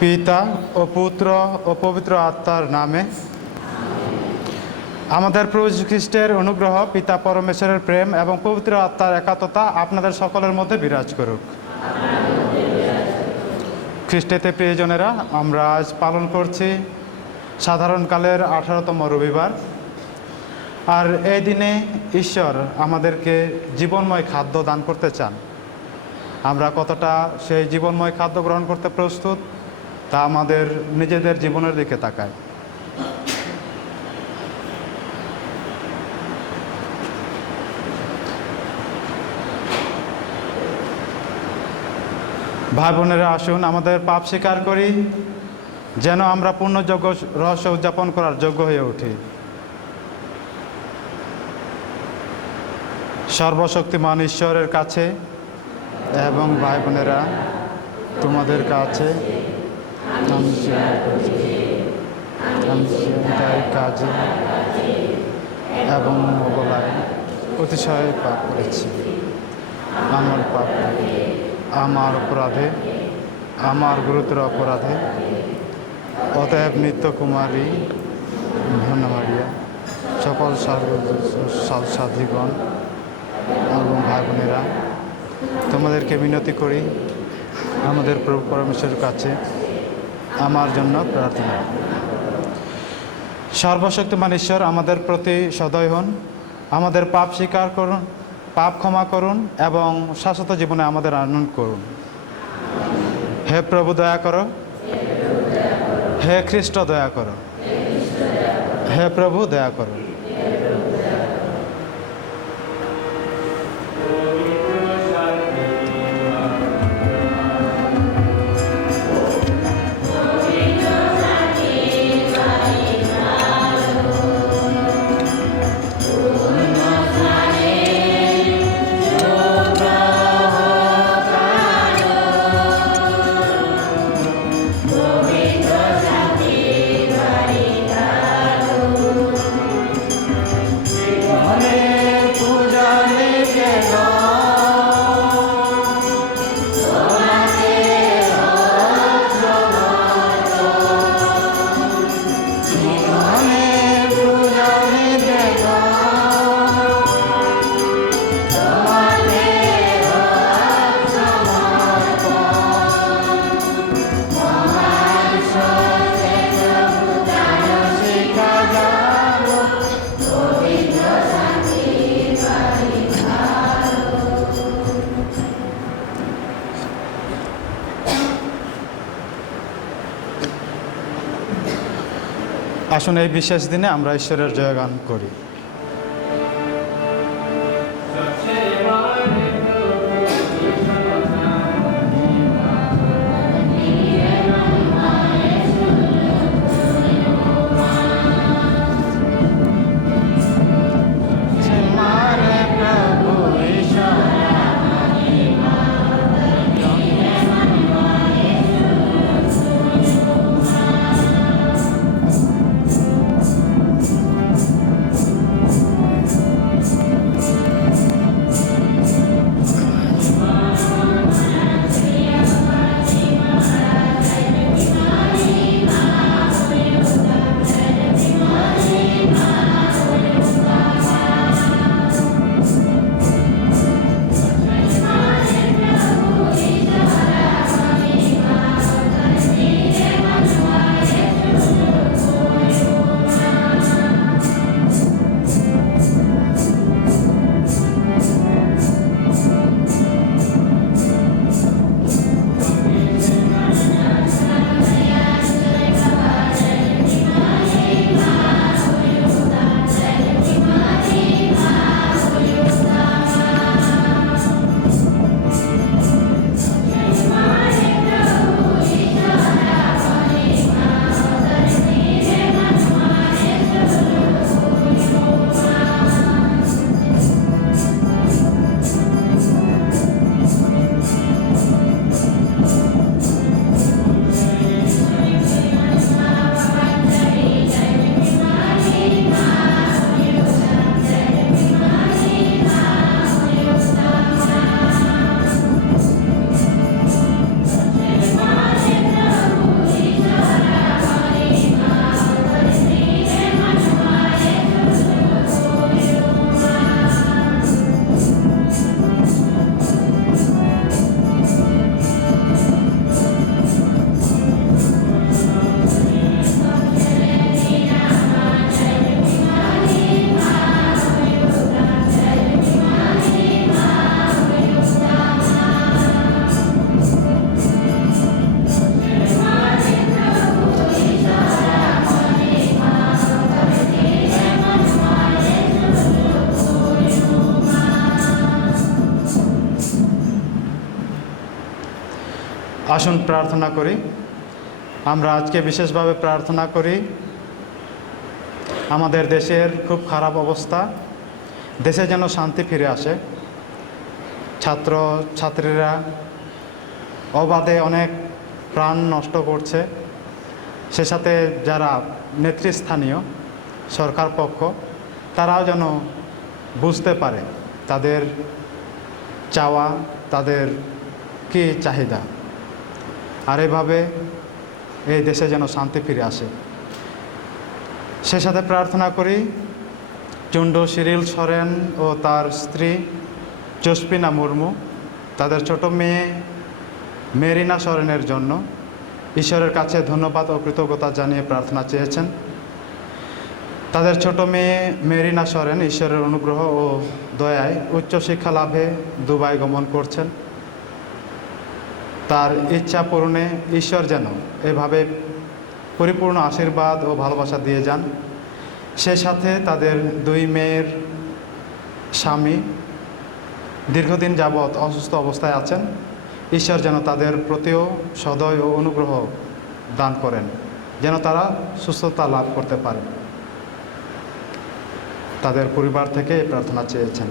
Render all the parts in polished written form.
পিতা ও পুত্র ও পবিত্র আত্মার নামে। আমাদের প্রভু যীশু খ্রিস্টের অনুগ্রহ, পিতা পরমেশ্বরের প্রেম এবং পবিত্র আত্মার একাত্মতা আপনাদের সকলের মধ্যে বিরাজ করুক। খ্রিস্টেতে প্রিয়জনেরা, আমরা আজ পালন করছি সাধারণকালের 18তম রবিবার। আর এই দিনে ঈশ্বর আমাদেরকে জীবনময় খাদ্য দান করতে চান। আমরা কতটা সেই জীবনময় খাদ্য গ্রহণ করতে প্রস্তুত তা আমাদের নিজেদের জীবনের দিকে তাকায়। ভাই বোনেরা, আসুন আমাদের পাপ স্বীকার করি, যেন আমরা পূর্ণযোগ্য রহস্য উদযাপন করার যোগ্য হয়ে উঠি। সর্বশক্তিমান ঈশ্বরের কাছে এবং ভাই বোনেরা, তোমাদের কাছে কাজে এবং অবলায় অতিশয় পাপ করেছি। আমার পাপ, আমার অপরাধে, আমার গুরুতর অপরাধে। অতএব নিত্য কুমারী ধন্য মারিয়া, সকল সাধীগণ এবং ভাই বোনেরা, তোমাদেরকে বিনতি করি আমাদের প্রভু পরমেশ্বরের কাছে আমার জন্য প্রার্থনা। সর্বশক্তিমান ঈশ্বর আমাদের প্রতি সদয় হন, আমাদের পাপ স্বীকার করুন, পাপ ক্ষমা করুন এবং শাশ্বত জীবনে আমাদের আনন্দ করুন। হে প্রভু দয়া করো, হে খ্রিস্ট দয়া করো, হে প্রভু দয়া করো। আসুন এই বিশেষ দিনে আমরা ঈশ্বরের জয়গান করি। আসুন প্রার্থনা করি। আমরা আজকে বিশেষভাবে প্রার্থনা করি আমাদের দেশের খুব খারাপ অবস্থা, দেশে যেন শান্তি ফিরে আসে। ছাত্র ছাত্রীরা অবাধে অনেক প্রাণ নষ্ট করছে, সে সাথে যারা নেতৃস্থানীয় সরকার পক্ষ তারাও যেন বুঝতে পারে তাদের চাওয়া, তাদের কী চাহিদা, আর এভাবে এই দেশে যেন শান্তি ফিরে আসে। সে সাথে প্রার্থনা করি চুন্ডু শিরিল সরেন ও তার স্ত্রী জসপিনা মুর্মু, তাদের ছোট মেয়ে মেরিনা সরেনের জন্য ঈশ্বরের কাছে ধন্যবাদ ও কৃতজ্ঞতা জানিয়ে প্রার্থনা চেয়েছেন। তাদের ছোট মেয়ে মেরিনা সরেন ঈশ্বরের অনুগ্রহ ও দয়ায় উচ্চশিক্ষা লাভে দুবাই গমন করছেন। তার ইচ্ছা পূরণে ঈশ্বর যেন এভাবে পরিপূর্ণ আশীর্বাদ ও ভালোবাসা দিয়ে যান। সে সাথে তাদের দুই মেয়ের স্বামী দীর্ঘদিন যাবৎ অসুস্থ অবস্থায় আছেন। ঈশ্বর যেন তাদের প্রতিও সদয় ও অনুগ্রহ দান করেন, যেন তারা সুস্থতা লাভ করতে পারে। তাদের পরিবার থেকে এই প্রার্থনা চেয়েছেন।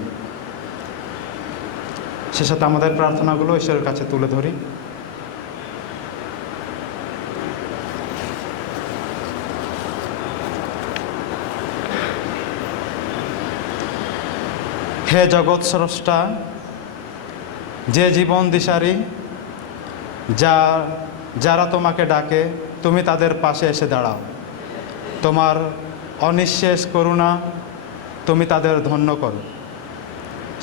সে সাথে আমাদের প্রার্থনাগুলো ঈশ্বরের কাছে তুলে ধরি। হে জগৎ স্রষ্টা, যে জীবন দিশারি, যারা তোমাকে ডাকে তুমি তাদের পাশে এসে দাঁড়াও। তোমার অনিঃশেষ করুণা তুমি তাদের ধন্য করো।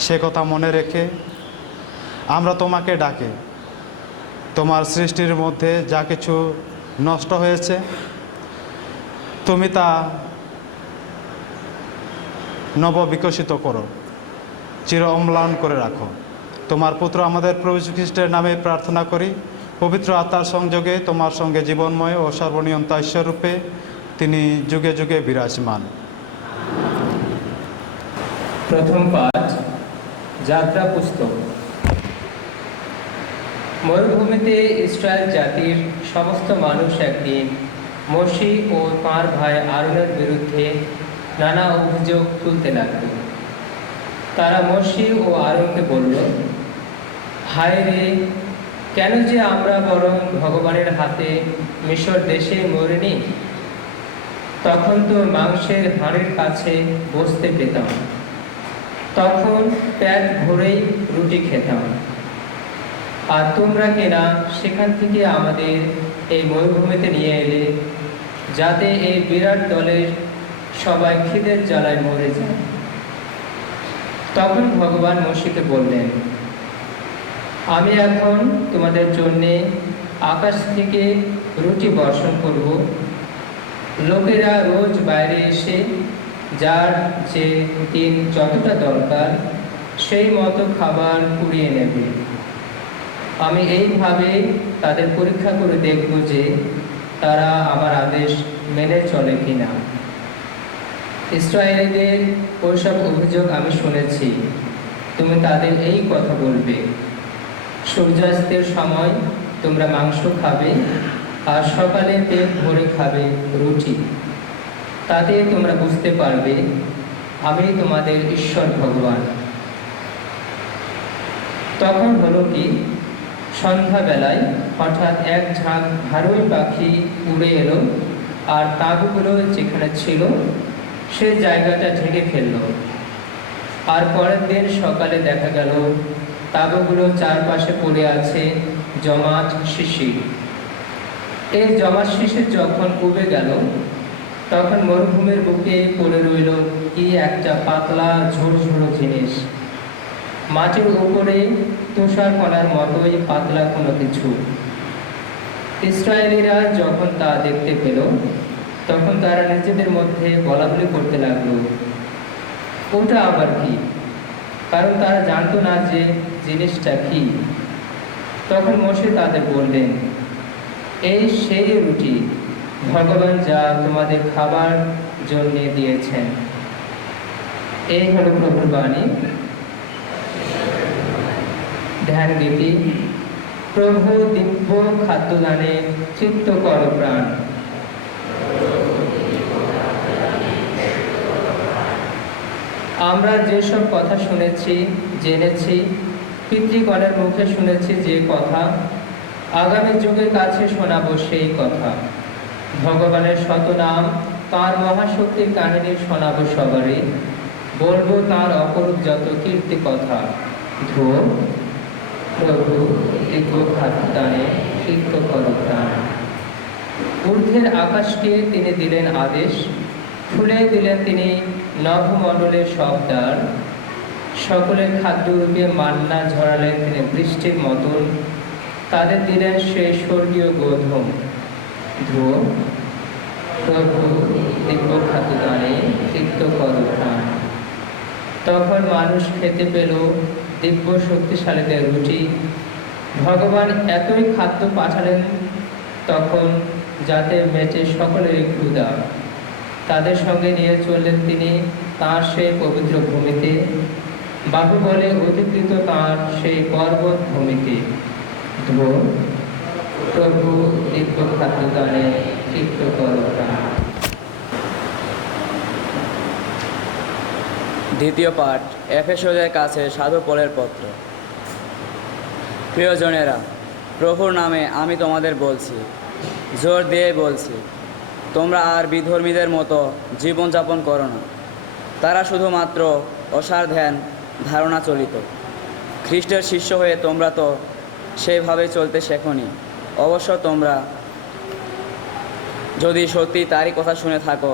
সে কথা মনে রেখে আমরা তোমাকে ডাকি। তোমার সৃষ্টির মধ্যে যা কিছু নষ্ট হয়েছে তুমি তা নববিকশিত করো, চির অম্লান করে রাখো। তোমার পুত্র আমাদের প্রভু যীশু খ্রিস্টের নামে প্রার্থনা করি। পবিত্র আত্মার সংযোগে তোমার সঙ্গে জীবনময় ও সর্বনিয়ন্তা ঈশ্বররূপে তিনি যুগে যুগে বিরাজমান। প্রথম পাঠ, যাত্রা পুস্তক। মরুভূমিতে ইসরায়েল জাতির সমস্ত মানুষ একদিন মোশে ও তাঁর ভাই আরনের বিরুদ্ধে নানা অভিযোগ তুলতে লাগল। তারা মোশে ও আরনকে বলল, হায় রে, কেন যে আমরা বরং ভগবানের হাতে মিশর দেশে মরিনি? তখন তো মাংসের হাড়ের কাছে বসতে পেতাম, তখন পেট ভরেই রুটি খেতাম। আর তোমরা কেনা সেখান থেকে আমাদের এই মরুভূমিতে নিয়ে এলে, যাতে এই বিরাট দলের সবাই খিদের জ্বালায় মরে যায়। তখন ভগবান মোশেকে বললেন, আমি এখন তোমাদের জন্যে আকাশ থেকে রুটি বর্ষণ করব। লোকেরা রোজ বাইরে এসে যার যে দিন যতটা দরকার সেই মতো খাবার কুড়িয়ে নেবে। আমি এইভাবে তাদের পরীক্ষা করে দেখব যে তারা আমার আদেশ মেনে চলে কিনা। ইসরায়েলীদের ওইসব অভিযোগ আমি শুনেছি, তুমি তাদের এই কথা বলবে, সূর্যাস্তের সময় তোমরা মাংস খাবে আর সকালে পেট ভরে খাবে রুটি। তাতে তোমরা বুঝতে পারবে আমি তোমাদের ঈশ্বর ভগবান। তখন হলো কি, সন্ধ্যাবেলায় হঠাৎ এক ঝাঁক ভারুই পাখি উড়ে এলো আর তাঁবুগুলো যেখানে ছিল সে জায়গাটা ঢেকে ফেলল। আর পরের দিন সকালে দেখা গেল তাঁবুগুলো চারপাশে পড়ে আছে জমাট শিশির। এই জমাট শিশির যখন উবে গেল, তখন মরুভূমির বুকে পড়ে রইল কি একটা পাতলা ঝুরঝুরো জিনিস, মাটির উপরে তুষার কণার মতোই পাতলা কোনো কিছু। ইসরায়েলিরা যখন তা দেখতে পেল, তখন তারা নিজেদের মধ্যে বলাবলি করতে লাগলো, ওটা আবার কি? কারণ তারা জানতো না যে জিনিসটা কি। তখন মোশে তাদের বললেন, এই সেই রুটি ভগবান যা তোমাদের খাবার জন্য দিয়েছেন। এই হলো প্রভুর বাণী। ধ্যান গীতি। প্রভু দিব্য খাদ্যদানে চিত্ত কর প্রাণ। আমরা যেসব কথা শুনেছি, জেনেছি, পিতৃগণের মুখে শুনেছি যে কথা, আগামী যুগের কাছে শোনাবো সেই কথা। ভগবানের শতনাম, তাঁর মহাশক্তির কাহিনী শোনাবো সবারই, বলবো তাঁর অপরূপ যত কীর্তি কথা। ধূ প্রভু দিব্য খাদ্যদানে সিদ্ধ কর প্রাণ। ঊর্ধ্বের আকাশকে তিনি দিলেন আদেশ, খুলে দিলেন তিনি নভমণ্ডলের সব দ্বার। সকলের খাদ্যরূপে মান্না ঝরালেন তিনি বৃষ্টির মতন, তাদের দিলেন সেই স্বর্গীয় গোধূম। ধূ প্রভু দিব্য খাদ্যদানে সিদ্ধ কর প্রাণ। তখন মানুষ খেতে পেল দিব্য শক্তিশালীদের রুটি। ভগবান এতই খাদ্য পাঠালেন তখন, যাতে মেটে সকলের ক্ষুধা। তাদের সঙ্গে নিয়ে চললেন তিনি তাঁর সেই পবিত্র ভূমিতে, বাহুবলে অধিকৃত তাঁর সেই পর্বত ভূমিতে। ধূ প্রভু দিব্য খাদ্যদানে সিদ্ধ কর প্রাণ। দ্বিতীয় পাঠ, এফেসীয়দের কাছে সাধু পলের পত্র। প্রিয়জনেরা, প্রভুর নামে আমি তোমাদের বলছি, জোর দিয়ে বলছি, তোমরা আর বিধর্মীদের মতো জীবনযাপন করো না। তারা শুধুমাত্র অসার ধ্যান ধারণা চলিত। খ্রিস্টের শিষ্য হয়ে তোমরা তো সেইভাবে চলতে শেখনি। অবশ্য তোমরা যদি সত্যি তারই কথা শুনে থাকো,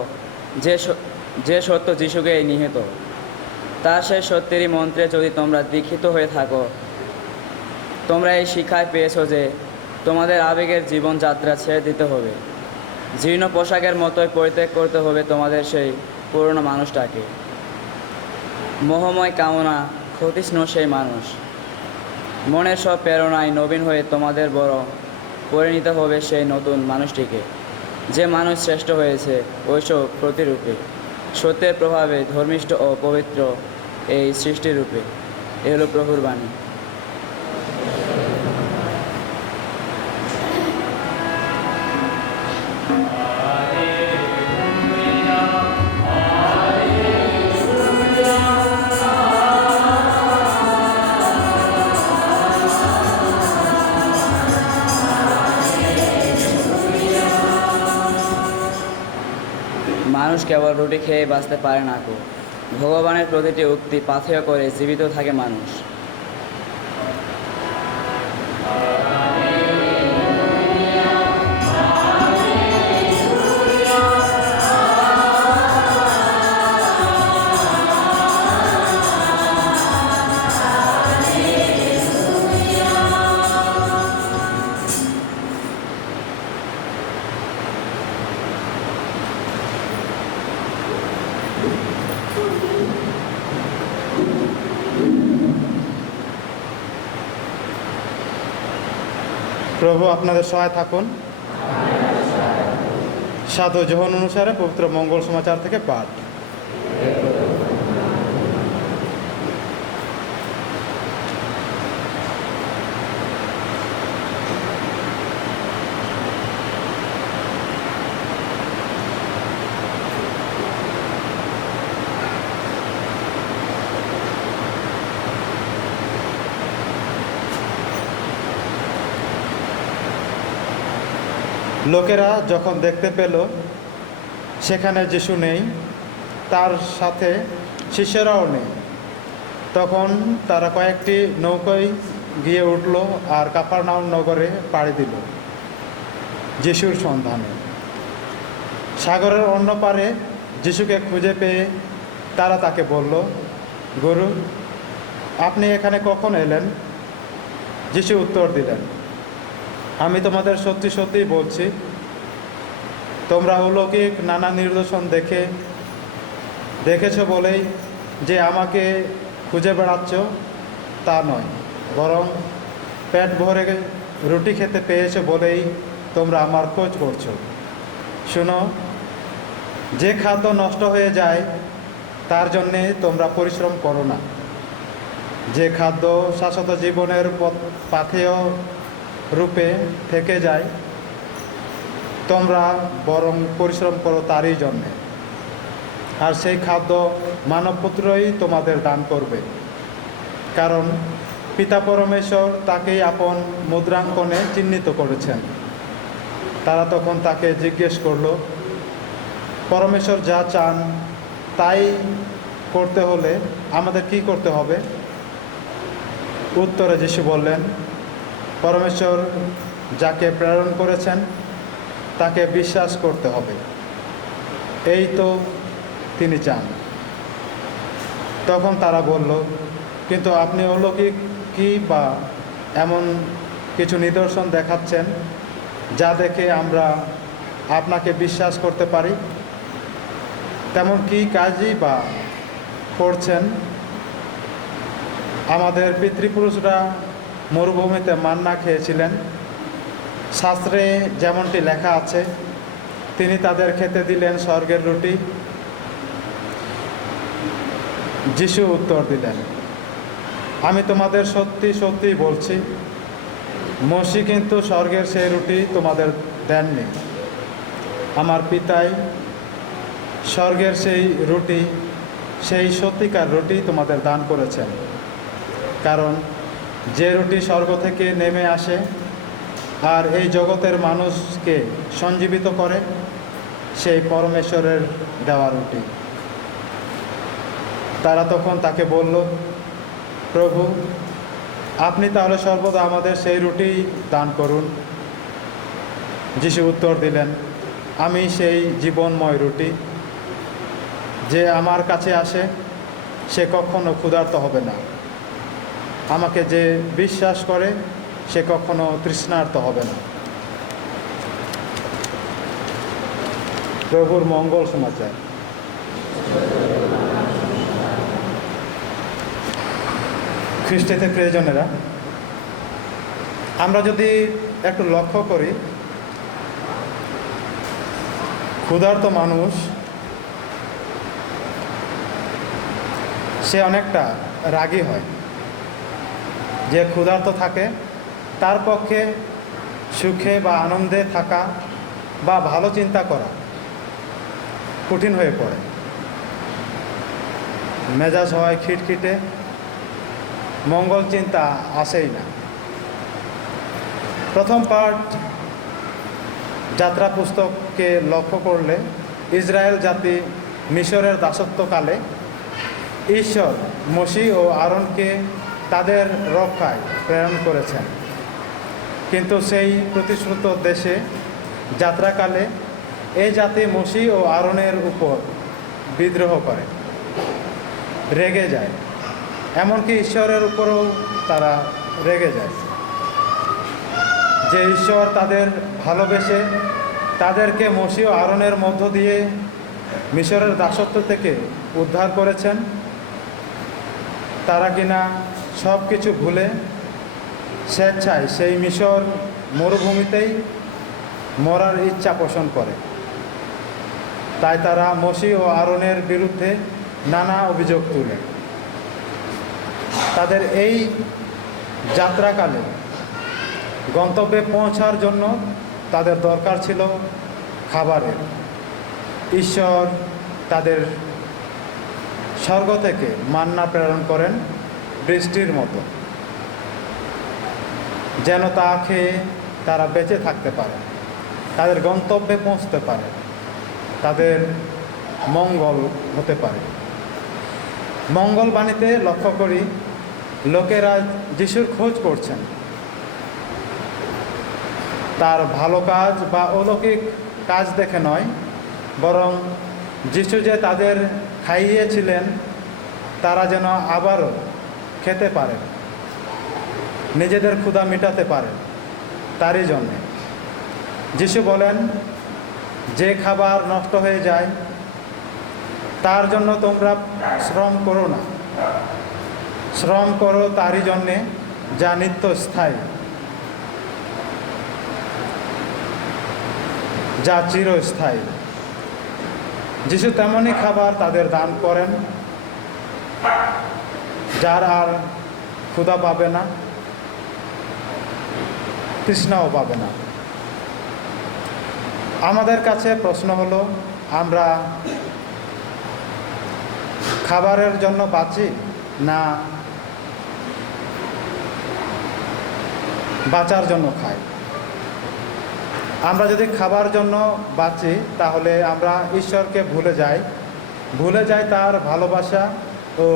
যে সত্য যিশুকেই নিহিত, তার সেই সত্যেরই মন্ত্রে যদি তোমরা দীক্ষিত হয়ে থাকো, তোমরা এই শিক্ষায় পেয়েছো যে তোমাদের আবেগের জীবনযাত্রা ছেড়ে দিতে হবে। জীর্ণ পোশাকের মতোই পরিত্যাগ করতে হবে তোমাদের সেই পুরনো মানুষটাকে। মোহময় কামনা, ক্ষতিষ্ণু সেই মানুষ। মনের সব প্রেরণায় নবীন হয়ে তোমাদের বড় করে নিতে হবে সেই নতুন মানুষটিকে, যে মানুষ শ্রেষ্ঠ হয়েছে ওইসব প্রতিরূপে, সত্যের প্রভাবে ধর্মিষ্ঠ ও পবিত্র এই সৃষ্টিরূপে। এ হলো প্রভুর বাণী। মানুষ কেবল রুটি খেয়ে বাঁচতে পারে না গো, ভগবানের প্রতিটি উক্তি পাথেয় করে জীবিত থাকে মানুষ। প্রভু আপনাদের সহায় থাকুন। সাধু যোহন অনুসারে পবিত্র মঙ্গল সমাচার থেকে পাঠ। লোকেরা যখন দেখতে পেল সেখানে যিশু নেই, তার সাথে শিষ্যরাও নেই, তখন তারা কয়েকটি নৌকায় গিয়ে উঠল আর কাফারনাউম নগরে পাড়ি দিল যিশুর সন্ধানে। সাগরের অন্য পারে যিশুকে খুঁজে পেয়ে তারা তাকে বলল, গুরু, আপনি এখানে কখন এলেন? যিশু উত্তর দিলেন, আমি তোমাদের সত্যি সত্যি বলছি, তোমরা অলৌকিক নানা নিদর্শন দেখেছ বলেই যে আমাকে খুঁজে বেড়াচ্ছ তা নয়, বরং পেট ভরে রুটি খেতে পেয়েছো বলেই তোমরা আমার খোঁজ করছো। শোনো, যে খাদ্য নষ্ট হয়ে যায় তার জন্যে তোমরা পরিশ্রম করো না। যে খাদ্য শাশ্বত জীবনের পাথেয় রূপে থেকে যায় তোমরা বরং পরিশ্রম করো তারই জন্যে। আর সেই খাদ্য মানবপুত্রই তোমাদের দান করবে, কারণ পিতা পরমেশ্বর তাকেই আপন মুদ্রাঙ্কনে চিহ্নিত করেছেন। তারা তখন তাকে জিজ্ঞেস করল, পরমেশ্বর যা চান তাই করতে হলে আমাদের কি করতে হবে? উত্তরে যিশু বললেন, পরমেশ্বর যাকে প্রেরণ করেছেন তাকে বিশ্বাস করতে হবে, এই তো তিনি চান। তখন তারা বলল, কিন্তু আপনি অলৌকিক কি বা এমন কিছু নিদর্শন দেখাচ্ছেন যা দেখে আমরা আপনাকে বিশ্বাস করতে পারি? তেমন কি কাজই বা করছেন? আমাদের পিতৃপুরুষরা মরুভূমিতে মান্না খেয়েছিলেন, শাস্ত্রে যেমনটি লেখা আছে, তিনি তাদের খেতে দিলেন স্বর্গের রুটি। যিশু উত্তর দিলেন, আমি তোমাদের সত্যি সত্যি বলছি, মসি কিন্তু স্বর্গের সেই রুটি তোমাদের দেননি। আমার পিতাই স্বর্গের সেই রুটি, সেই সত্যিকার রুটি তোমাদের দান করেছেন। কারণ যে রুটি স্বর্গ থেকে নেমে আসে আর এই জগতের মানুষকে সঞ্জীবিত করে, সেই পরমেশ্বরের দেওয়া রুটি। তারা তখন তাকে বলল, প্রভু, আপনি তাহলে সর্বদা আমাদের সেই রুটি দান করুন। যিশু উত্তর দিলেন, আমি সেই জীবনময় রুটি। যে আমার কাছে আসে সে কখনো ক্ষুধার্ত হবে না, আমাকে যে বিশ্বাস করে সে কখনো তৃষ্ণার্ত হবে না। প্রভুর মঙ্গল সমাচার। খ্রিস্টেতে প্রিয়জনেরা, আমরা যদি একটু লক্ষ্য করি, ক্ষুধার্ত মানুষ সে অনেকটা রাগী হয়। যে ক্ষুধার্ত থাকে তার পক্ষে সুখে বা আনন্দে থাকা বা ভালো চিন্তা করা কঠিন হয়ে পড়ে। মেজাজ হয় খিটখিটে, মঙ্গল চিন্তা আসেই না। প্রথম পার্ট যাত্রা পুস্তককে লক্ষ্য করলে ইসরায়েল জাতি মিশরের দাসত্বকালে ঈশ্বর মসি ও আরনকে তাদের রক্ষায় প্রেরণ করেছেন, কিন্তু সেই প্রতিশ্রুত দেশে যাত্রাকালে এই জাতি মসি ও আরনের উপর বিদ্রোহ করে, রেগে যায়, এমনকি ঈশ্বরের উপরেও তারা রেগে যায়। যে ঈশ্বর তাদের ভালোবেসে তাদেরকে মসি ও আরনের মধ্য দিয়ে মিশরের দাসত্ব থেকে উদ্ধার করেছেন, তারা কিনা সব কিছু ভুলে স্বেচ্ছায় সেই মিশর মরুভূমিতেই মরার ইচ্ছা পোষণ করে। তাই তারা মসি ও আরনের বিরুদ্ধে নানা অভিযোগ তুলে। তাদের এই যাত্রাকালে গন্তব্যে পৌঁছার জন্য তাদের দরকার ছিল খাবারের। ঈশ্বর তাদের স্বর্গ থেকে মান্না প্রেরণ করেন বৃষ্টির মতো, যেন তা খেয়ে তারা বেঁচে থাকতে পারে, তাদের গন্তব্যে পৌঁছতে পারে, তাদের মঙ্গল হতে পারে। মঙ্গলবাণীতে লক্ষ্য করি লোকেরা যিশুর খোঁজ করছেন, তার ভালো কাজ বা অলৌকিক কাজ দেখে নয়, বরং যিশু যে তাদের খাইয়েছিলেন তারা যেন আবারও খেতে পারে, নিজেদের ক্ষুধা মেটাতে পারে, তারই জন্যে। যিশু বলেন, যে খাবার নষ্ট হয়ে যায় তার জন্য তোমরা শ্রম করো না, শ্রম করো তারই জন্যে যা নিত্য স্থায়ী, যা চিরস্থায়ী। যিশু তেমনই খাবার তাদের দান করেন, যার আর ক্ষুধা পাবে না, তৃষ্ণাও পাবে না। আমাদের কাছে প্রশ্ন হলো, আমরা খাবারের জন্য বাঁচি না বাঁচার জন্য খাই? আমরা যদি খাবার জন্য বাঁচি তাহলে আমরা ঈশ্বরকে ভুলে যাই তার ভালোবাসা ও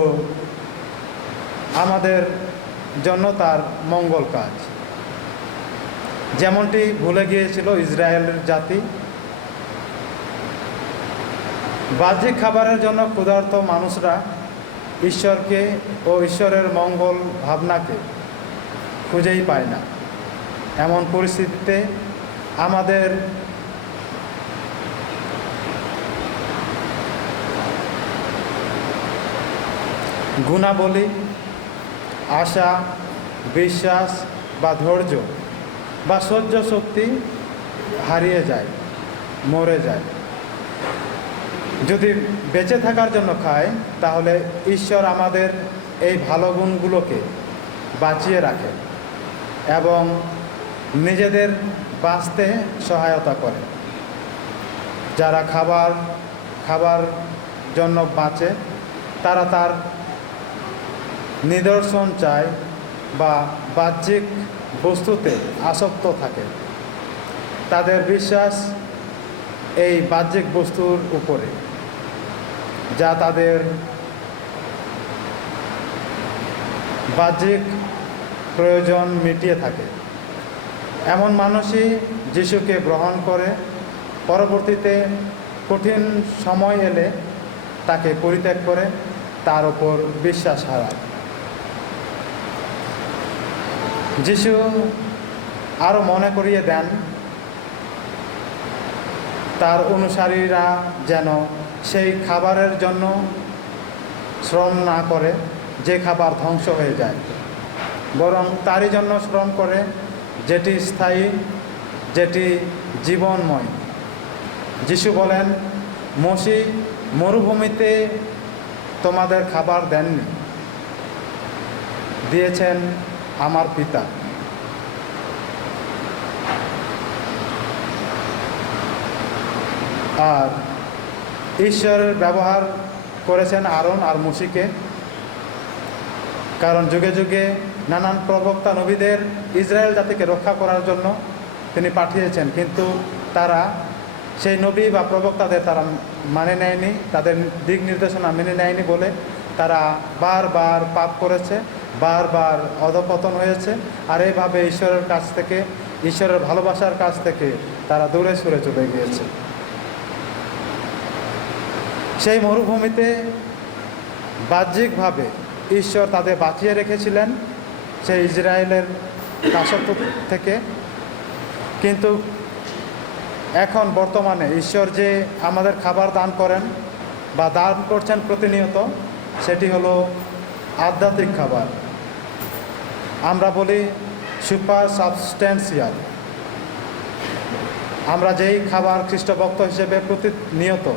আমাদের জন্য তার মঙ্গল কাজ, যেমনটি ভুলে গিয়েছিল ইসরায়েলের জাতি। বাহ্যিক খাবারের জন্য ক্ষুধার্ত মানুষরা ঈশ্বরকে ও ঈশ্বরের মঙ্গল ভাবনাকে খুঁজেই পায় না। এমন পরিস্থিতিতে আমাদের গুণাবলী, আশা, বিশ্বাস বা ধৈর্য বা সহ্য শক্তি হারিয়ে যায়, মরে যায়। যদি বেঁচে থাকার জন্য খায় তাহলে ঈশ্বর আমাদের এই ভালো গুণগুলোকে বাঁচিয়ে রাখে এবং নিজেদের বাঁচতে সহায়তা করে। যারা খাবার জন্য বাঁচে তারা তার নিদর্শন চায় বা বাহ্যিক বস্তুতে আসক্ত থাকে। তাদের বিশ্বাস এই বাহ্যিক বস্তুর উপরে, যা তাদের বাহ্যিক প্রয়োজন মিটিয়ে থাকে। এমন মানুষই যিশুকে গ্রহণ করে, পরবর্তীতে কঠিন সময় এলে তাকে পরিত্যাগ করে তার উপর বিশ্বাস হারায়। যিশু আরও মনে করিয়ে দেন তার অনুসারীরা যেন সেই খাবারের জন্য শ্রম না করে যে খাবার ধ্বংস হয়ে যায়, বরং তারই জন্য শ্রম করে যেটি স্থায়ী, যেটি জীবনময়, যিশু বলেন, মসি মরুভূমিতে তোমাদের খাবার দেননি, দিয়েছেন আমার পিতা। আর ঈশ্বর ব্যবহার করেছেন আরন আর মুসিকে, কারণ যুগে যুগে নানান প্রবক্তা নবীদের ইসরায়েল জাতিকে রক্ষা করার জন্য তিনি পাঠিয়েছেন, কিন্তু তারা সেই নবী বা প্রবক্তাদের তারা মানে নেয়নি, তাদের দিক নির্দেশনা মেনে নেয়নি বলে তারা বারবার পাপ করেছে, বারবার অধপতন হয়েছে। আর এইভাবে ঈশ্বরের কাছ থেকে, ঈশ্বরের ভালোবাসার কাছ থেকে তারা দূরে সরে চলে গিয়েছে। সেই মরুভূমিতে বাহ্যিকভাবে ঈশ্বর তাদের বাঁচিয়ে রেখেছিলেন সেই ইসরায়েলের দাসত্ব থেকে, কিন্তু এখন বর্তমানে ঈশ্বর যে আমাদের খাবার দান করেন বা দান করছেন প্রতিনিয়ত, সেটি হলো আধ্যাত্মিক খাবার। আমরা বলি সুপার সাবস্টেন্সিয়াল। আমরা যেই খাবার খ্রিস্টভক্ত হিসেবে প্রতিনিয়ত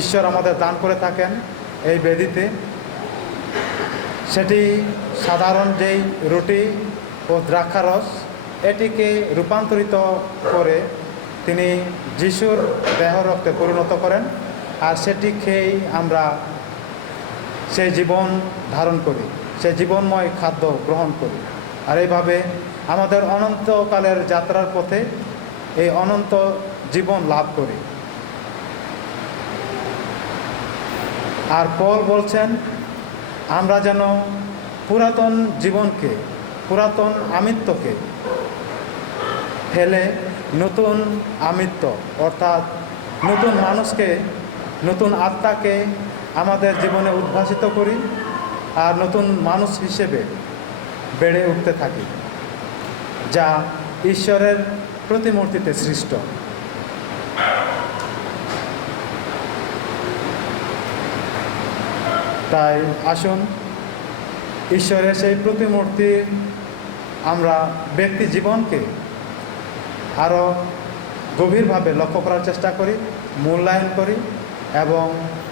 ঈশ্বর আমাদের দান করে থাকেন এই বেদিতে, সেটি সাধারণ যেই রুটি ও দ্রাক্ষারস, এটিকে রূপান্তরিত করে তিনি যিশুর দেহ রক্তে পরিণত করেন, আর সেটি খেয়েই আমরা সেই জীবন ধারণ করি, সেই জীবনময় খাদ্য গ্রহণ করি। আর এইভাবে আমাদের অনন্তকালের যাত্রার পথে এই অনন্ত জীবন লাভ করি। আর পল বলছেন, আমরা যেন পুরাতন জীবনকে, পুরাতন আমিত্বকে ফেলে নতুন আমিত্ব, অর্থাৎ নতুন মানুষকে, নতুন আত্মাকে আমাদের জীবনে উদ্ভাসিত করি, আর নতুন মানুষ হিসেবে বেড়ে উঠতে থাকি, যা ঈশ্বরের প্রতিমূর্তিতে সৃষ্ট। তাই আসুন ঈশ্বরের সেই প্রতিমূর্তি আমরা ব্যক্তি জীবনকে আরও গভীরভাবে লক্ষ্য করার চেষ্টা করি, মূল্যায়ন করি এবং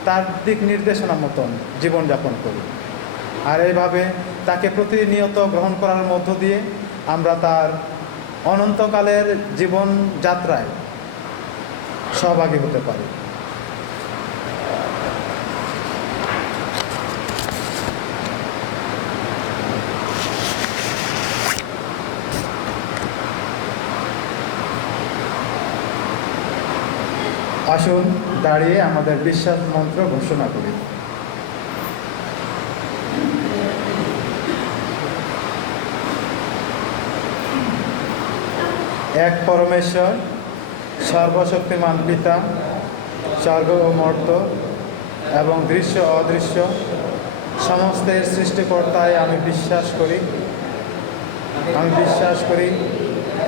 তার দিক নির্দেশনা মতন জীবনযাপন করি। আর এইভাবে তাকে প্রতিনিয়ত গ্রহণ করার মধ্য দিয়ে আমরা তার অনন্তকালের জীবনযাত্রায় সহভাগী হতে পারি। আসুন দাঁড়িয়ে আমাদের বিশ্বাস মন্ত্র ঘোষণা করি। এক পরমেশ্বর, সর্বশক্তিমান পিতা, স্বর্গ ও মর্ত্য এবং দৃশ্য অদৃশ্য সমস্তের সৃষ্টিকর্তায় আমি বিশ্বাস করি।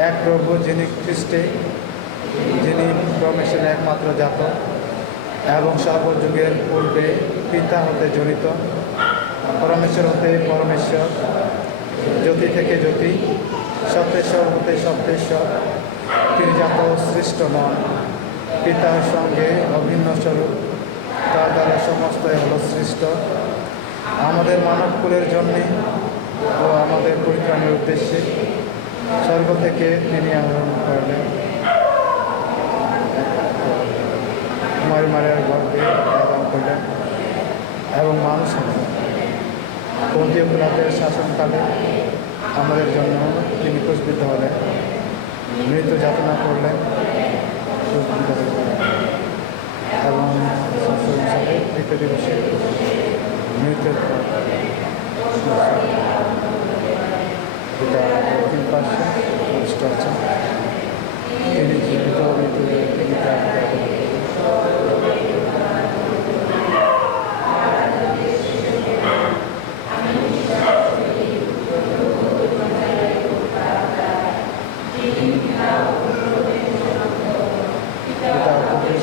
এক প্রভু, যিনি খ্রিস্টে, যিনি পরমেশ্বরের একমাত্র জাত এবং সর্বযুগের পূর্বে পিতা হতে জড়িত, পরমেশ্বর হতে পরমেশ্বর, জ্যোতি থেকে জ্যোতি, সত্যেশ্বর হতে সত্যেশ্বর, তিনি জাত সৃষ্ট নন, পিতার সঙ্গে অভিন্ন স্বরূপ, তার দ্বারা সমস্তই হল সৃষ্ট। আমাদের মানবকুলের জন্যে ও আমাদের পরিত্রাণের উদ্দেশ্যে স্বর্গ থেকে তিনি আগমন করলেন, মারিয়ার গর্ভে আগমন করলেন এবং মানুষ হলেন। পন্তীয় পিলাতের শাসনকালে আমাদের জন্য তিনি ক্রুশবিদ্ধ হলেন, মৃত্যু যাতনা করলেন এবং হিসাবে তৃতীয় দিবসে মৃত্যুর পর যেটা দক্ষিণ পার্শ্বে প্রতিষ্ঠ আছেন, তিনি জীবিত মৃত্যুদের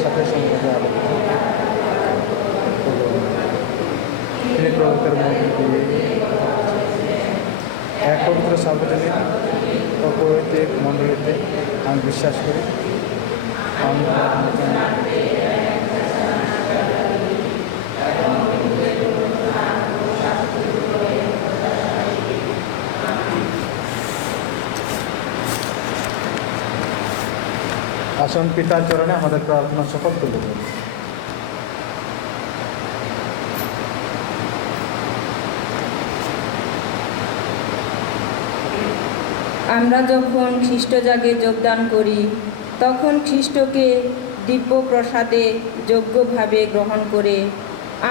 সাথে সংযোগে আলোকিত, তিনি প্রভুত্বের মধ্যে দিয়ে এক পবিত্র সার্বজনীন ও পৌরৈতিক মণ্ডলীতে আমি বিশ্বাস করি। আসুন পিতার চরণে আমাদের প্রার্থনা সফল তুলে ধরি। আমরা যখন খ্রিস্টজাগে যোগদান করি তখন খ্রিস্টকে দিব্য প্রসাদে যোগ্যভাবে গ্রহণ করে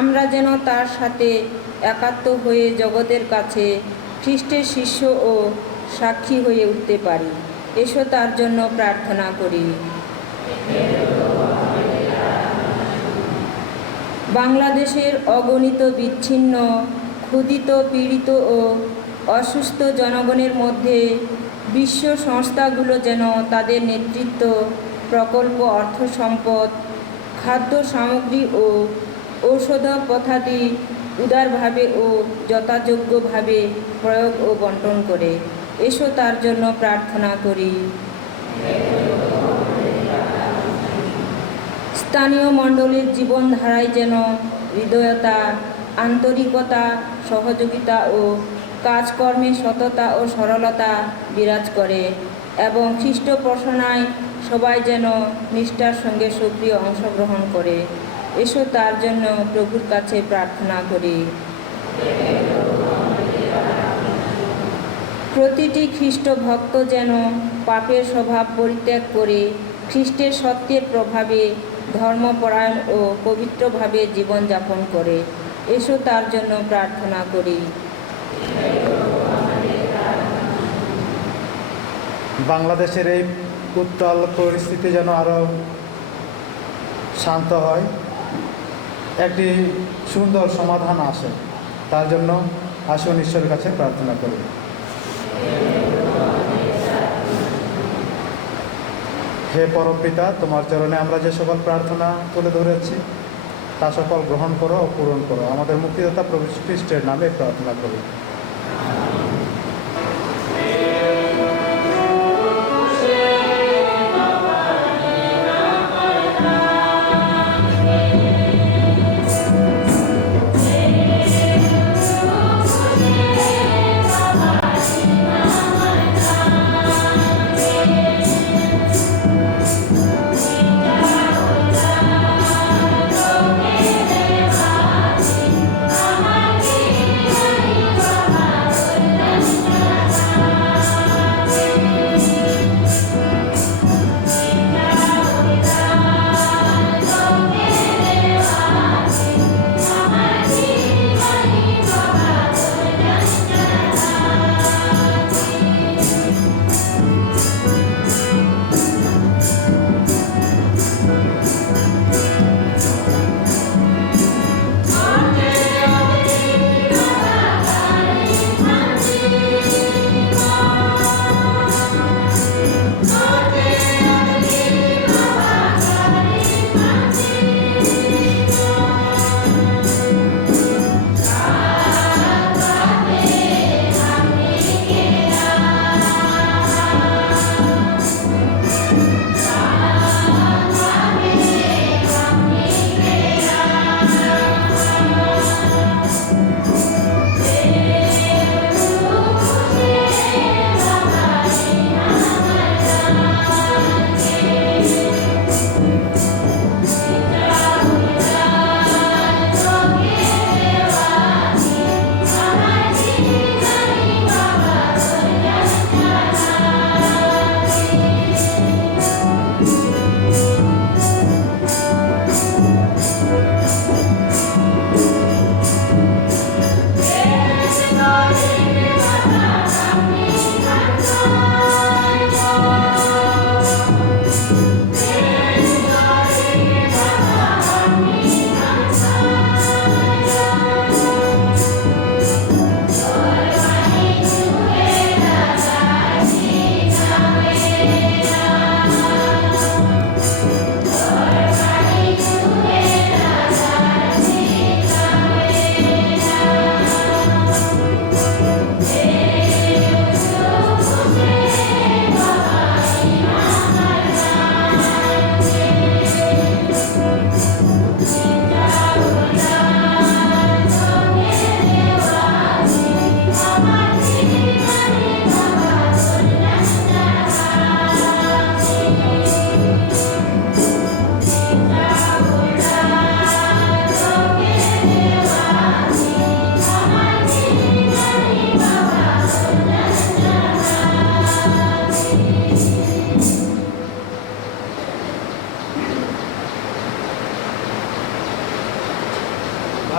আমরা যেন তার সাথে একাত্ম হয়ে জগতের কাছে খ্রিস্টের শিষ্য ও সাক্ষী হয়ে উঠতে পারি। এসো তার জন্য প্রার্থনা করি। বাংলাদেশের অগণিত বিচ্ছিন্ন, ক্ষুধিত, পীড়িত ও অসুস্থ জনগণের মধ্যে বিশ্ব সংস্থাগুলো যেন তাদের নেতৃত্ব, প্রকল্প, অর্থ সম্পদ, খাদ্য সামগ্রী ও ঔষধপথাদি উদারভাবে ও যথাযোগ্যভাবে প্রয়োগ ও বন্টন করে। এসো তার জন্য প্রার্থনা করি। স্থানীয় মণ্ডলীর জীবনধারায় যেন হৃদয়তা, আন্তরিকতা, সহযোগিতা ও কাজকর্মে সততা ও সরলতা বিরাজ করে এবং খ্রিস্ট উপাসনায় সবাই যেন নিষ্ঠার সঙ্গে সক্রিয় অংশগ্রহণ করে। এসো তার জন্য প্রভুর কাছে প্রার্থনা করি। প্রতিটি খ্রিস্ট ভক্ত যেন পাপের স্বভাব পরিত্যাগ করে খ্রিস্টের সত্যের প্রভাবে ধর্মপরায়ণ ও পবিত্রভাবে জীবনযাপন করে। এসো তার জন্য প্রার্থনা করি। বাংলাদেশের এই উত্তাল পরিস্থিতি যেন আরও শান্ত হয়, একটি সুন্দর সমাধান আসে, তার জন্য আসুন ঈশ্বরের কাছে প্রার্থনা করি। হে পরম পিতা, তোমার চরণে আমরা যে সকল প্রার্থনা তুলে ধরেছি তা সকল গ্রহণ করো ও পূরণ করো। আমাদের মুক্তিদাতা প্রভু যীশু খ্রিস্টের নামে প্রার্থনা করি।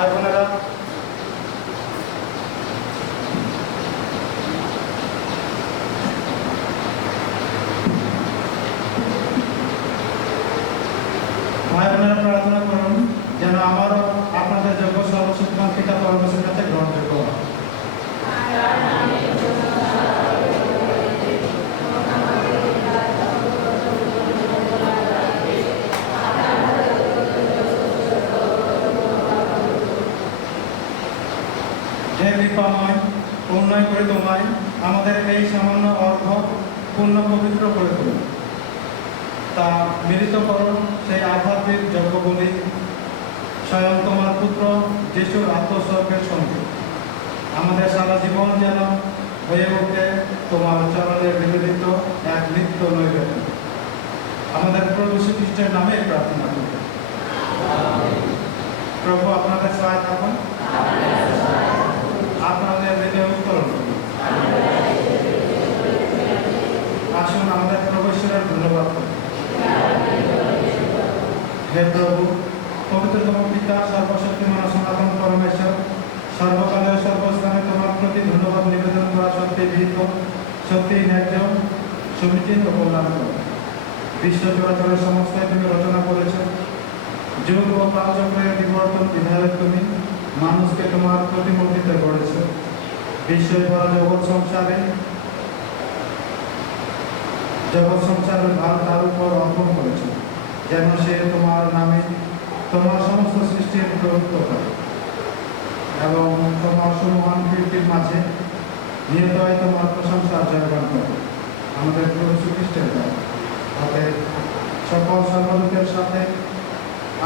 ভাই বোনেরা, প্রার্থনা করুন যেন আমারও আপনাদের যোগ্য সর্বশক্তিমান পিতা পরমেশ্বরের কাছে গ্রহণযোগ্য হয়। হে কৃপাময়, উন্নয় করে তোমায় আমাদের এই সামান্য অর্ঘ পূর্ণ পবিত্র করে তুলুন। তা মিলিত করো সেই আধ্যাত্মিক যজ্ঞগুলি স্বয়ং তোমার পুত্র যিশুর আত্মস্বর্গের সঙ্গে। আমাদের সারা জীবন যেন হয়ে ওঠে তোমার চরণের নিবেদিত এক নিত্য নৈবেদ্য। আমাদের প্রভু যীশু খ্রিস্টের নামে প্রার্থনা করি। প্রভু আপনাদের সহায় থাকুন, আপনাদের হৃদয় উত্তোলন করুন। আসুন আমাদের প্রভু ঈশ্বরের ধন্যবাদ করি। হে প্রভু, পবিত্রতম পিতা সর্বশক্তিমান সনাতন পরমেশ্বর, সর্বকালে সর্বস্থানে তোমার প্রতি ধন্যবাদ নিবেদন করা সত্যি বিহিত, সত্যি ন্যায্য, সমীচীন ও কল্যাণকর। বিশ্ব চরাচরের সমস্যায় তুমি রচনা করেছ। যুগ ও কালচক্রের বিবর্তন বিধায়ক তুমি মানুষকে তোমার প্রতিমূর্তিতে গড়েছ। বিস্ময় ভরা জগৎ সংসারের ভার তার উপর অর্পণ করেছ, যেন সে তোমার নামে তোমার সমস্ত সৃষ্টির প্রভুত্ব করে এবং তোমার সুমহান কীর্তির মাঝে নিহত হয় তোমার প্রশংসা জয়গান করে। আমাদের প্রভু যীশু খ্রিস্টের দ্বারা তাদের সকল সর্বলোকের সাথে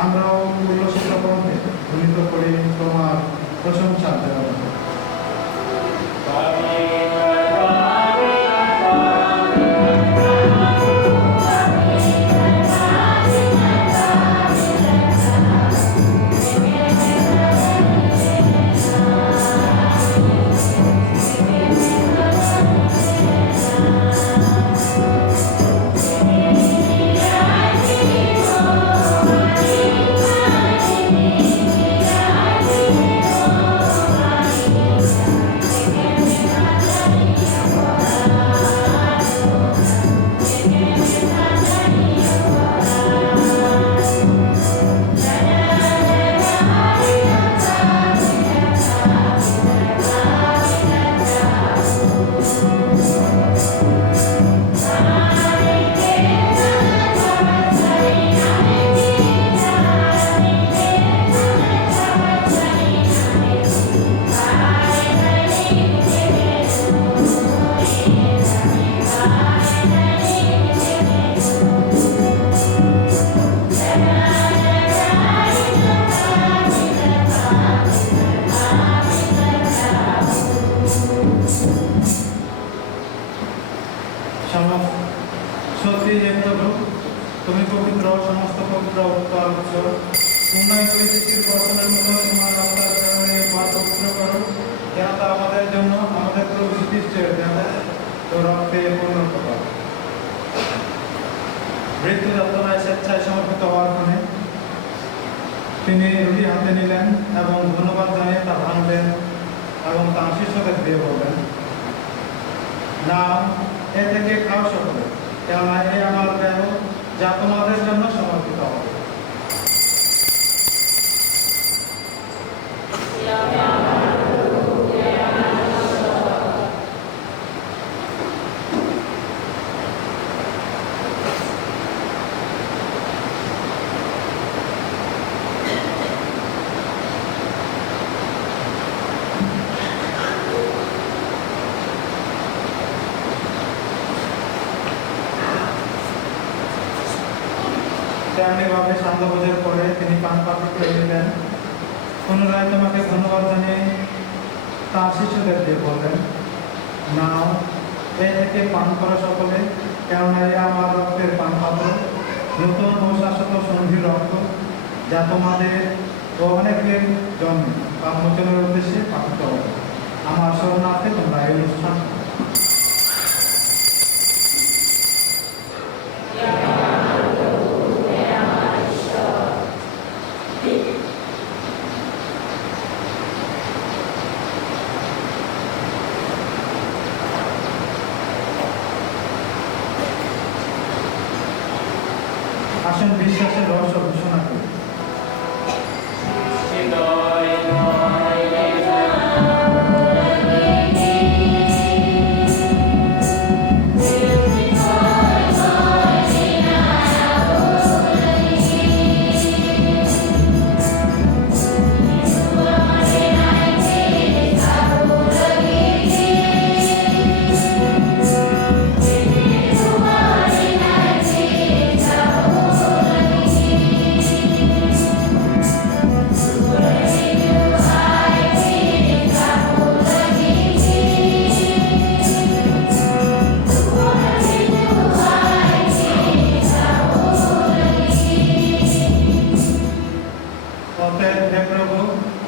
আমরাও উল্লসিত কণ্ঠে ধ্বনিত করি তোমার প্রশংসা জয়গান করি। সত্যি হে প্রভু, তুমি পবিত্র, সমস্ত পবিত্র উত্তর উন্নয়ন করে সৃষ্টির বর্ষণের মতো তোমার রাস্তার প্রেরণে পবিত্র করো, যেন তা আমাদের জন্য আমাদের প্রভু যীশু খ্রিস্টের দেহে ও রক্তে পরিণত হয়। মৃত্যু যাতনায় স্বেচ্ছায় সমর্পিত হওয়ার ফলে তিনি রুটি হাতে নিলেন এবং ধন্যবাদ জানিয়ে তা ভাঙলেন এবং তার শিষ্যদের দিয়ে বললেন, না, এ থেকে খাও সকলে, কেননা এ আমার দেহ যা তোমাদের জন্য সমর্পিত হবে। তেমনিভাবে সান্ধ্যভোজের পরে তিনি পান পাত্র করে নিলেন, পুনরায় তোমাকে ধন্যবাদ জানিয়ে তার শিষ্যদের দিয়ে বললেন, নাও, এ থেকে পান করা সকলে, কেননা এ আমার রক্তের পান পাত্র, নতুন ও শাশ্বত সন্ধির রক্ত, যা তোমাদের ও অনেকের জন্য পাপ মোচনের উদ্দেশ্যে পাঠিত হবে। আমার শরণার্থে তোমরা এই অনুষ্ঠান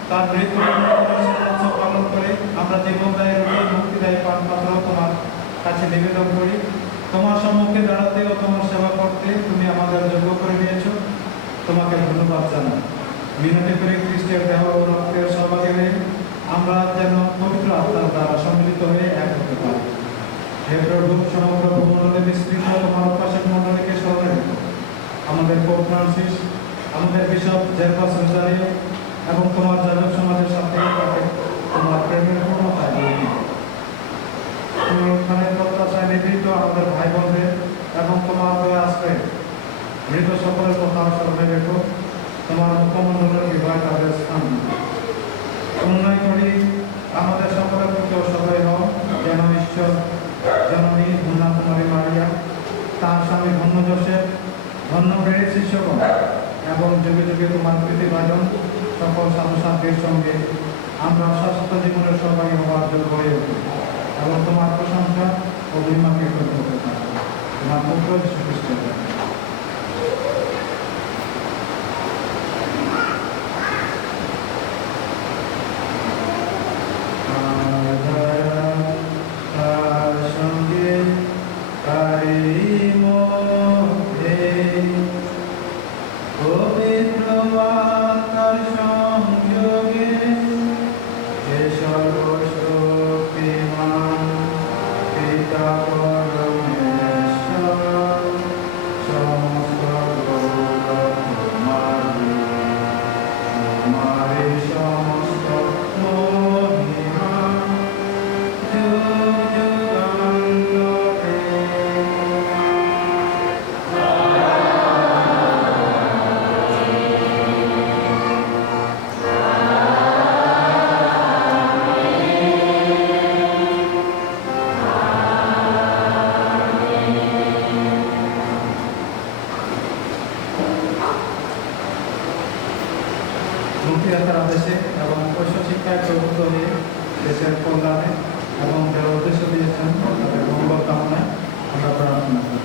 তার মৃত্যু পালন করে আমরা জীবনদায়ী রূপে মুক্তিদায়ী পাত্র তোমার কাছে নিবেদন করি। তোমার সম্মুখে দাঁড়াতে ও তোমার সেবা করতে তুমি আমাদের যোগ্য করে নিয়েছো, তোমাকে ধন্যবাদ জানাই। বিনতি করে খ্রিস্টের দেহ ও রক্তের সহভাগী হয়ে আমরা যেন পবিত্র আত্মার দ্বারা সম্মিলিত হয়ে এক হতে পারি। হে প্রভু, সমগ্র ভূমণ্ডলে বিস্তৃত তোমার উপাসক মণ্ডলীকে স্মরণে রেখো। আমাদের পোপ ফ্রান্সিস, আমাদের বিশপ জেরভাস রোজারিও এবং তোমার যাজক সমাজের সাথে তাকে তোমার প্রেমের পূর্ণতায় নিয়ে পুনরুত্থানের প্রত্যাশায় নিবৃত আমাদের ভাই বোনদের এবং তোমার দয়া আশ্রয়ে মৃত সকলের কথা স্মরণে রেখো। তোমার মুখমণ্ডলের বিবাহ তাদের স্থান অনুনয় করি আমাদের সকলের প্রতি সদয় হও, যেন ঈশ্বর জননী ধন্যা কুমারী মারিয়া, তার স্বামী ধন্য যোসেফ, ধন্য প্রেরিত শিষ্যগণ এবং যুগে যুগে তোমার প্রীতিভাজন সকল সাধুসাধ্যের সঙ্গে আমরা শাশ্বত জীবনের সহভাগী হওয়ার যোগ্য হয়ে উঠি এবং তোমার প্রশংসা ও মহিমাকে করতে পারি। তোমার পুত্র যীশু খ্রিস্টের নামে। মুক্তিদাতার আদেশে এবং ঐশ্ব শিক্ষায় প্রভুত্ব হয়ে দেশের কল্যাণে এবং যারা উদ্দেশ্য দিয়েছেন তাদের মঙ্গল কামনায় আমরা প্রার্থনা করি।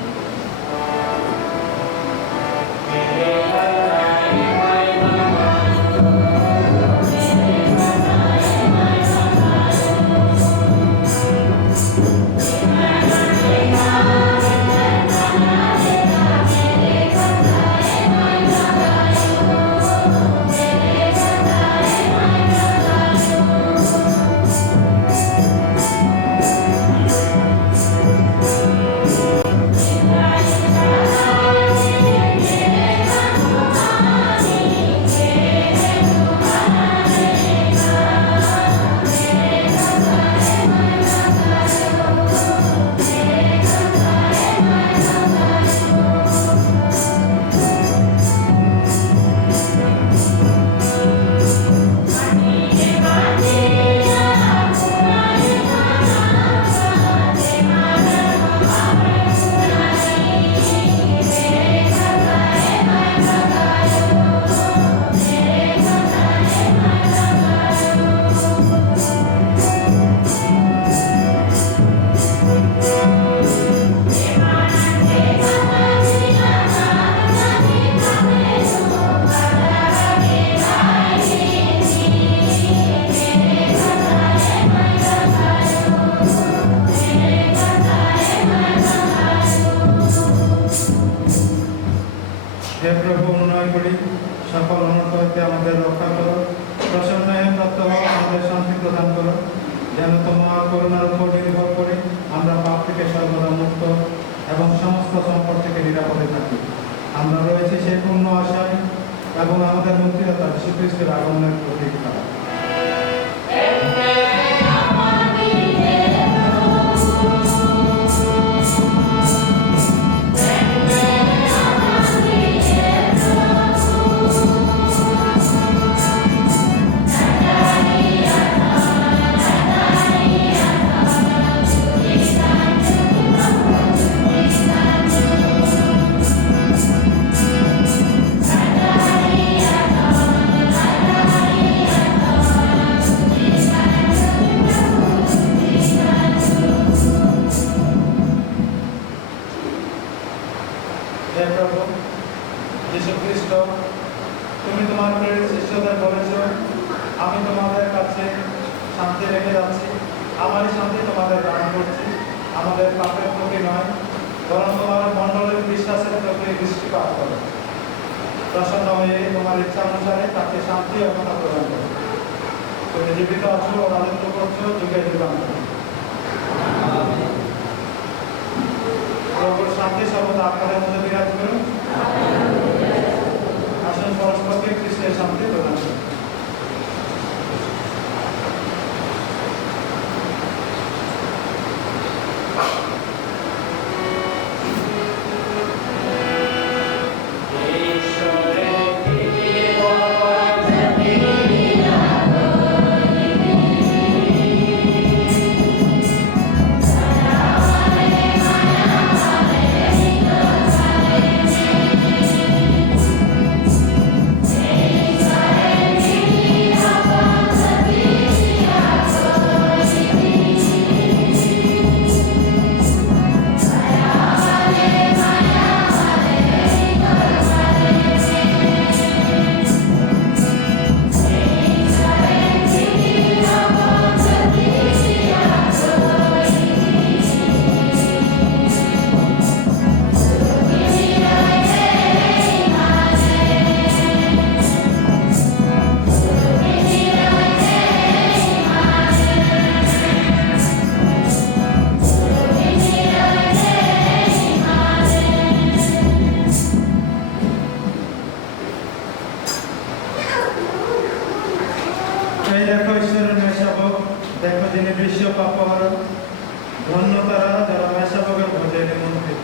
হে প্রভু, অনুনয় করি সকল অনর্থ হইতে আমাদের রক্ষা করো, প্রসন্ন হয়ে প্রাপ্ত হও, আমাদের শান্তি প্রদান করো, যেন তোমার করুণার উপর নির্ভর করে আমরা পাপ থেকে সর্বদা মুক্ত এবং সমস্ত সম্পদ থেকে নিরাপদে থাকি। আমরা রয়েছি সেই পূর্ণ আশায় এবং আমাদের মুক্তিদাতা যীশু খ্রিস্টের আগমনের প্রতীক্ষা। রেখে যাচ্ছি, আমারই শান্তি তোমাদের দান করছি। আমাদের পাপের প্রতি নয়, বরং তোমার মণ্ডলের বিশ্বাসের প্রতি দৃষ্টিপাত করো। প্রসন্ন হয়ে তোমার ইচ্ছা অনুসারে তাকে শান্তি ও একতা প্রদান করো। তুমি জীবিত আছো ও রাজত্ব করছো যুগে যুগান্তর। প্রভুর শান্তি সর্বদা আপনাদের মধ্যে বিরাজ করুন। আসুন পরস্পরকে খ্রিস্টের শান্তি প্রদান করুন। এই দেখো ঈশ্বরের মেষশাবক, দেখো যিনি বিশ্ব পাপহারক। ধন্য তারা যারা মেষশাবকের ভোজে নিমন্ত্রিত।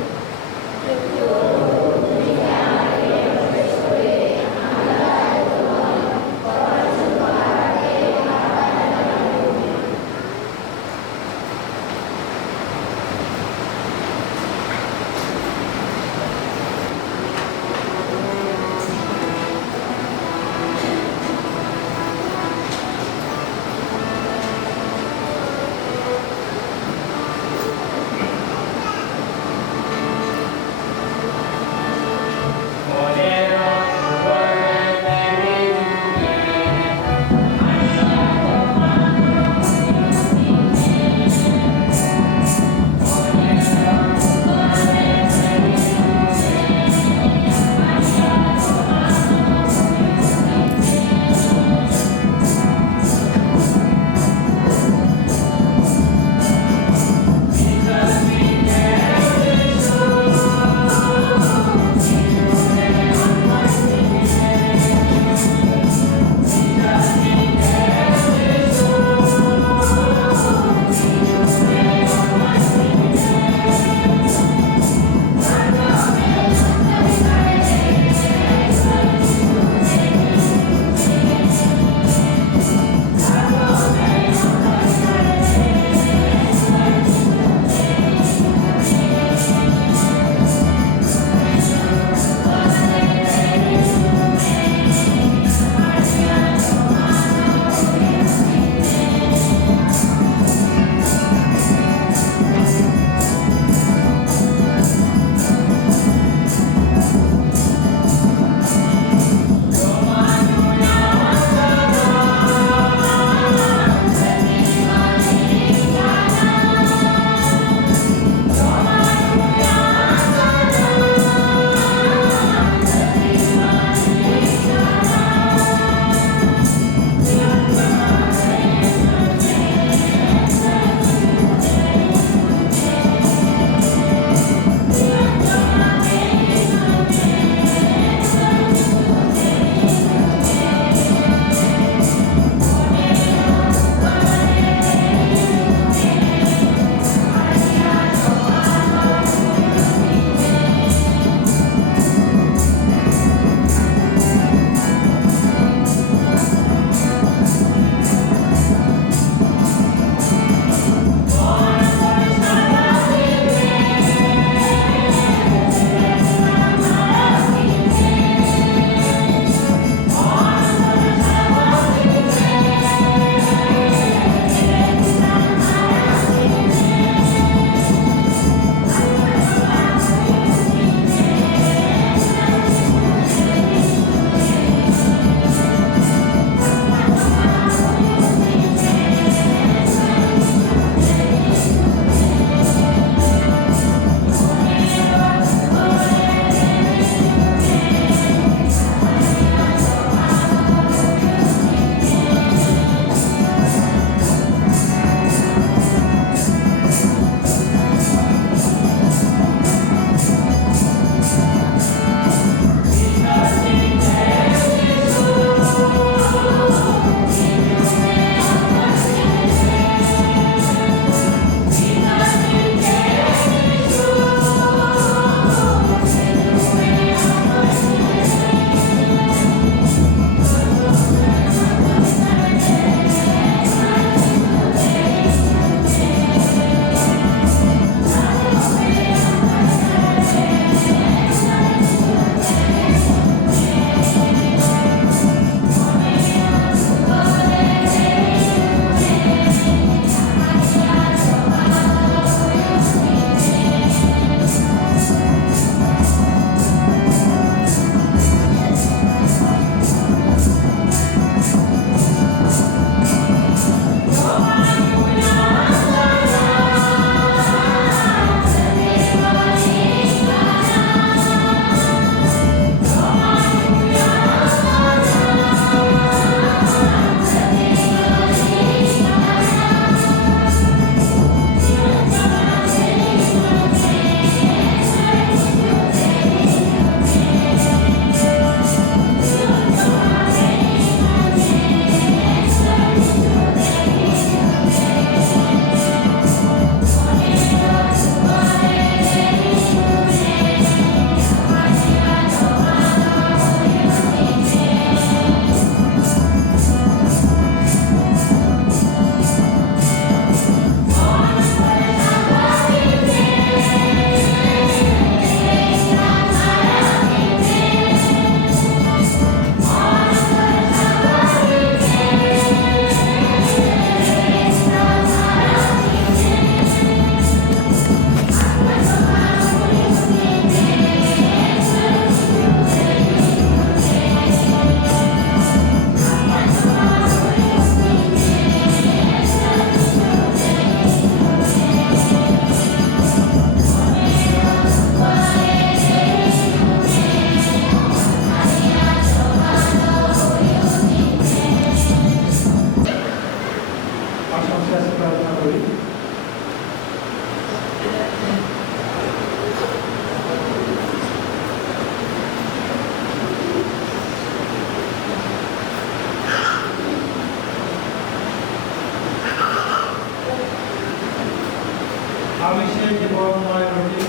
জীবনময় রুটি।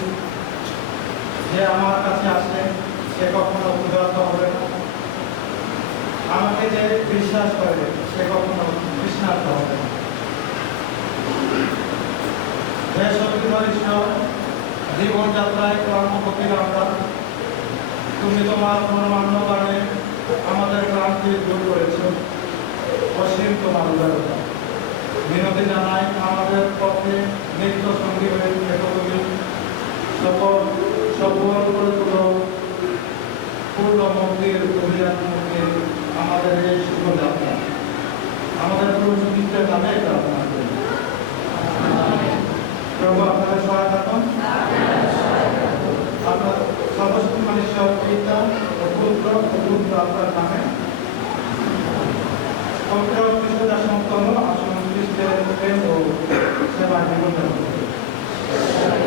যে আমার কাছে আসে সে কখনো ক্ষুধার্ত হবে না, আমাকে যে বিশ্বাস করে সে কখনো তৃষ্ণার্ত হবে না। হে শক্তিধর ঈশ্বর, জীবনযাত্রায় ক্লান্ত ফকির আমরা, তুমি তোমার মনোমান্য কারণে আমাদের ক্লান্তি দূর করেছ। অসীম তোমার উদারতা। বিনতি জানাই আমাদের পথে নিত্য সঙ্গী হয়ে থেকো তুমি। সফল করে তুলো পূর্ণ মুক্তির অভিযান মুক্তি আমাদের এই শুভযাত্রা। আমাদের পুরো সুচিত্রের নামে প্রার্থনা করি। প্রভু আপনাদের সহায়তা করুন। আপনার সর্বশক্তিমান ঈশ্বর পিতা ও পুত্র ও পুত্র আপনার নামে পবিত্র খ্রিস্টদাস সম্পন্ন আসন খ্রিস্টের প্রেম ও সেবা জীবন যাপন করুন।